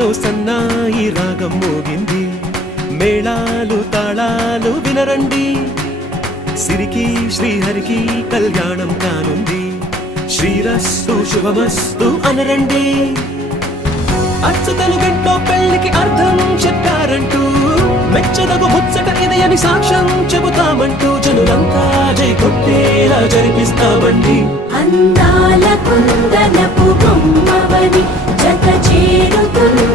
గుండెల్లో సన్నాయి రాగం మోగింది, మేళాలు తాళాలు వినరండి, సిరికి శ్రీహరికి కళ్యాణం కానుంది, శ్రీరస్తు శుభమస్తు అనరండి. అచ్చు తెలుగింటో పెళ్లికి అర్థం చెప్పారంటూ, మెచ్చదగు ముచ్చట ఇది అని సాక్ష్యం చెబుతామంటూ, జనులంతా జై కొట్టేలా జరిపిస్తామండి. అందాల కుందనపు బొమ్మవని జత చేరుతుంది